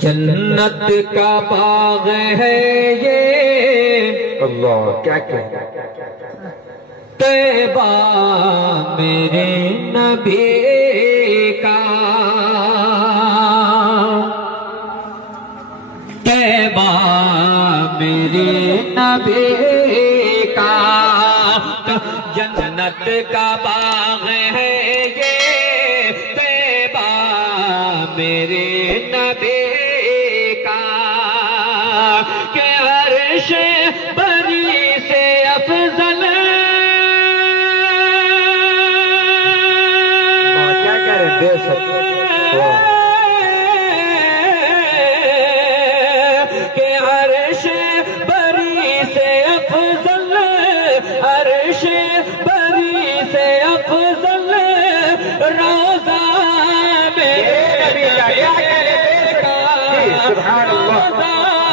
جنت کا باغ ہے یہ، اللہ کیا کہہ طیبہ میرے نبی کا، طیبہ میرے نبی کا، جنت کا باغ ہے یہ، طیبہ میرے نبی کا، کہ عرش بری سے افضل، کیا کہہ رہے بے شک کہ عرش بری سے افضل، عرش بری سے افضل، روضہ میرے نبی کا، سبحان اللہ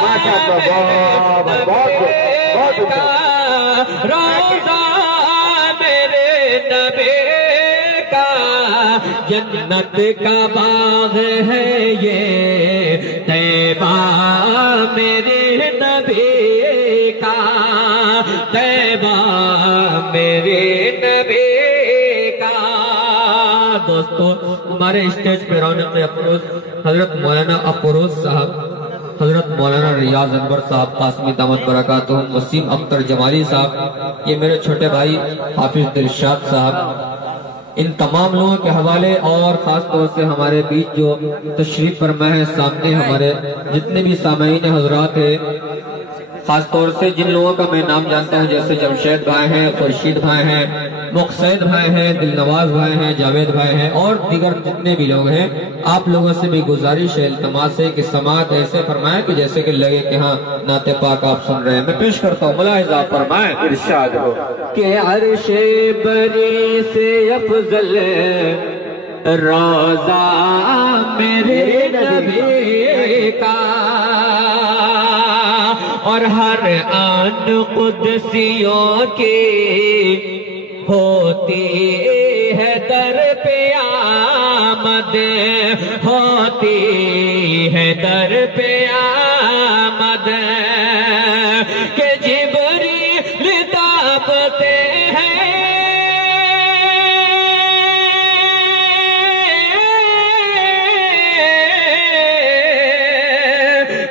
ماشاء اللہ بہت روضہ میرے نبی کا، جنت کا باغ ہے یہ، طیبہ میرے نبی کا، طیبہ میرے نبی کا۔ دوستو ہمارے اسٹیج پہ رونق افروز حضرت مولانا افروز صاحب، حضرت مولانا ریاض انور صاحب قاسمی دامت برکاتہ، وسیم اختر جمالی صاحب، یہ میرے چھوٹے بھائی حافظ دلشاد صاحب، ان تمام لوگوں کے حوالے اور خاص طور سے ہمارے بیچ جو تشریف فرما ہے، سامنے ہمارے جتنے بھی سامعین حضرات ہیں، خاص طور سے جن لوگوں کا میں نام جانتا ہوں جیسے جمشید بھائی ہیں، خورشید بھائی ہیں، مقصد بھائی ہیں، دل نواز بھائی ہیں، جاوید بھائی ہیں، اور دیگر جتنے بھی لوگ ہیں، آپ لوگوں سے بھی گزارش ہے، التماس ہے کہ سماعت ایسے فرمائیں کہ جیسے کہ لگے کہ ہاں نعت پاک آپ سن رہے ہیں۔ میں پیش کرتا ہوں، ملاحظہ فرمائیں، ارشاد ہو کہ عرش بری سے افضل روضہ میرے نبی کا، اور ہر آن قدسیوں کی ہوتی ہے در پہ آمد، ہوتی ہے در پہ آمد، کہ جبریل تابتے ہیں،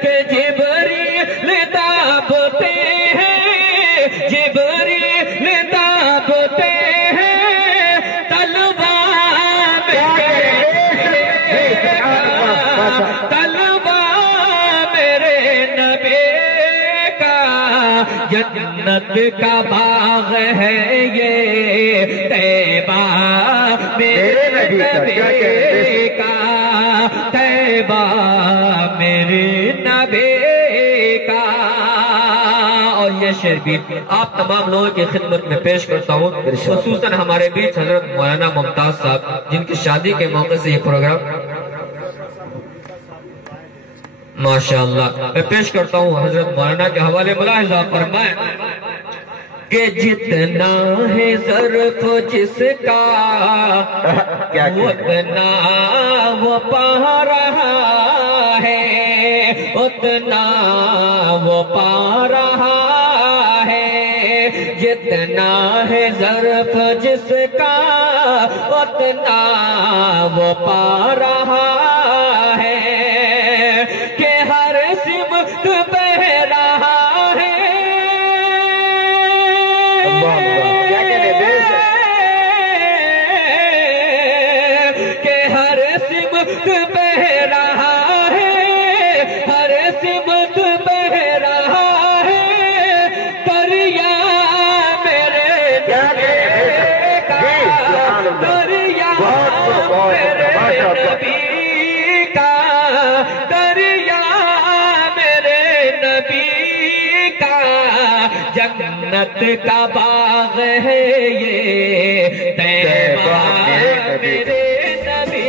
کہ جبریل تابتے ہیں، جبریل تابتے ہیں، طلباء میرے نبی کا، جنت کا باغ ہے یہ، طیبہ میرے نبی کا، طیبہ میرے نبی کا۔ اور یہ شعر بھی آپ تمام لوگوں کی خدمت میں پیش کرتا ہوں، خصوصاً ہمارے بیچ حضرت مولانا ممتاز صاحب جن کی شادی کے موقع سے یہ پروگرام ماشاءاللہ میں پیش کرتا ہوں، حضرت مولانا کے حوالے ملاحظہ فرمائیں کہ جتنا ہے ظرف جس کا اتنا وہ پا رہا ہے، اتنا وہ پا رہا ہے، جتنا ہے ظرف جس کا اتنا وہ پا رہا ہے، کہ ہر سمت بہ رہا ہے، کہ ہر سمت بہ رہا ہے، ہر سمت بہ رہا ہے، دریا میرے نبی کا، دریا میرے نبی کا، دریا میرے نبی کا، جنت کا باغ ہے یہ، طیبہ میرے نبی